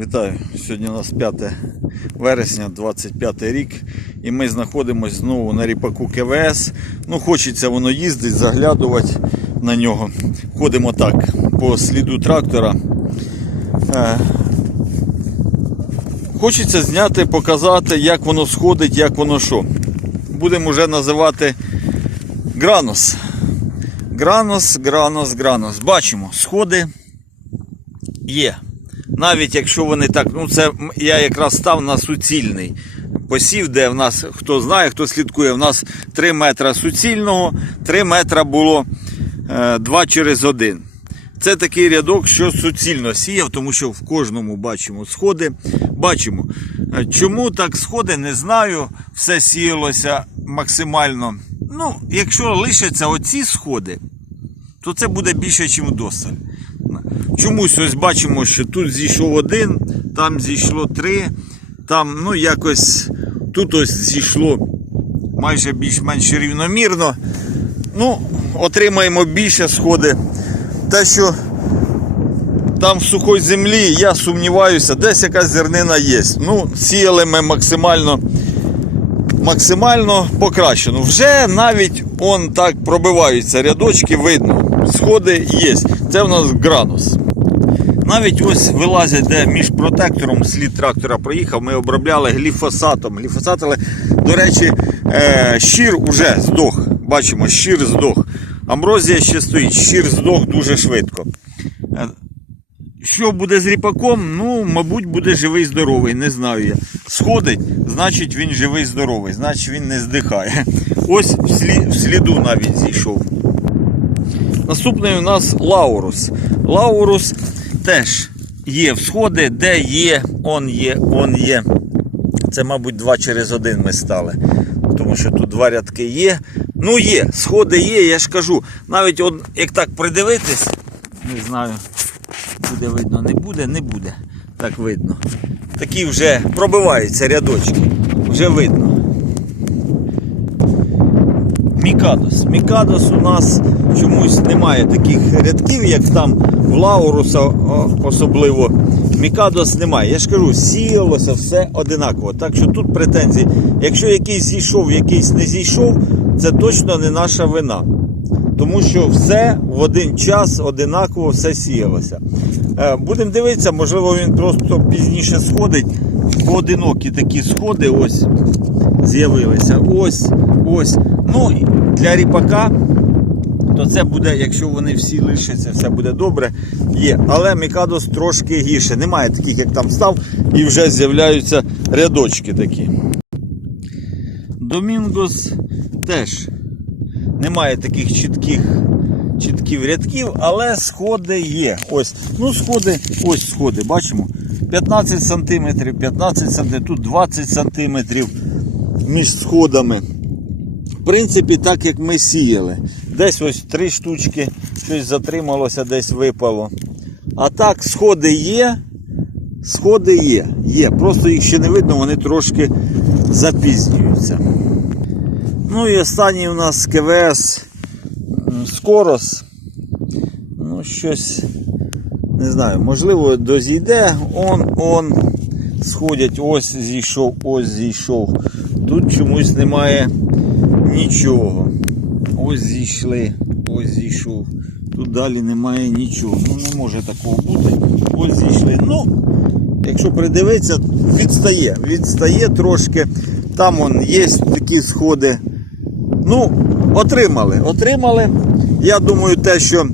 Вітаю! Сьогодні у нас 5 вересня, 25 рік, і ми знаходимося знову на ріпаку КВС. Ну, хочеться воно їздить, заглядувати на нього. Ходимо так по сліду трактора. Е, Хочеться зняти, показати, як воно сходить, як воно що. Будемо вже називати гранос. Гранос, гранос, гранос. Бачимо, сходи є. Навіть якщо вони так, ну це я якраз став на суцільний посів, де в нас, хто знає, хто слідкує, в нас 3 метра суцільного, 3 метра було е, 2 через 1. Це такий рядок, що суцільно сіяв, тому що в кожному бачимо сходи. Бачимо. Е, Чому так сходи, не знаю. Все сіялося максимально. Ну, якщо лишаться оці сходи, то це буде більше, ніж вдосталь. Чомусь ось бачимо, що тут зійшов один, там зійшло три, там ну якось тут ось зійшло майже більш-менш рівномірно. Ну, отримаємо більше сходи. Те, що там в сухій землі, я сумніваюся, десь якась зернина є. Ну, сіяли ми максимально максимально покращено. Вже навіть он так пробиваються рядочки, видно. Сходи є. Це в нас гранус. Навіть ось вилазять, де між протектором слід трактора проїхав, ми обробляли гліфосатом. Гліфосат, але, до речі, е, щир уже здох. Бачимо, щир здох. Амброзія ще стоїть, щир здох дуже швидко. Е, що буде з ріпаком? Ну, мабуть, буде живий здоровий, не знаю я. Сходить, значить він живий здоровий, значить він не здихає. Ось в сліду навіть зійшов. Наступний у нас Лаурус. Лаурус теж є всходи, де є, он є, он є. Це, мабуть, два через один ми стали. Тому що тут два рядки є. Ну є, сходи є, я ж кажу. Навіть от, як так придивитись, не знаю, буде видно, не буде, не буде. Так видно. Такі вже пробиваються рядочки. Вже видно. Мікадос. Мікадос у нас чомусь немає таких рядків, як там в Лауруса особливо. Мікадос немає. Я ж кажу, сіялося все одинаково. Так що тут претензій. Якщо якийсь зійшов, якийсь не зійшов, це точно не наша вина. Тому що все в один час одинаково все сіялося. Е, Будемо дивитися, можливо, він просто пізніше сходить. Поодинокі такі сходи ось з'явилися. Ось, ось. Ну, для ріпака, то це буде, якщо вони всі лишаться, все буде добре. Є. Але Мікадос трошки гірше. Немає таких, як там став, і вже з'являються рядочки такі. Домінгос теж немає таких чітких. Чітких рядків, але сходи є. Ось, ну сходи, ось сходи, бачимо. 15 см, 15 см, тут 20 см між сходами. Принципі, так як ми сіяли. Десь ось три штучки, щось затрималося, десь випало. А так, сходи є. Сходи є. Є. Просто їх ще не видно, вони трошки запізнюються. Ну і останній у нас КВС Скорос. Ну, щось, не знаю, можливо, дозійде. Он, он, сходять, ось зійшов, ось зійшов. Тут чомусь немає нічого. Ось зійшли, ось зійшов. Тут далі немає нічого. Ну не може такого бути. Ось зійшли. Ну, якщо придивитися, відстає. Відстає трошки. Там он є такі сходи. Ну, отримали. Отримали. Я думаю, те, що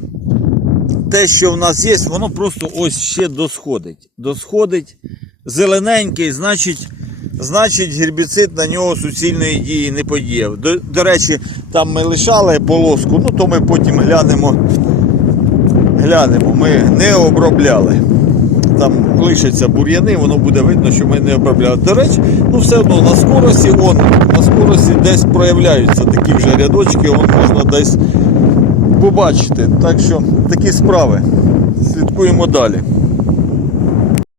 те, що в нас є, воно просто ось ще досходить. Досходить. Зелененький, значить, значить гербіцид на нього суцільної дії не подіяв. До, до речі, там ми лишали полоску, ну то ми потім глянемо. Глянемо, ми не обробляли. Там лишаться бур'яни, воно буде видно, що ми не обробляли. До речі, ну все одно на скорості, он, на скорості десь проявляються такі вже рядочки, он можна десь побачити. Так що такі справи. Слідкуємо далі.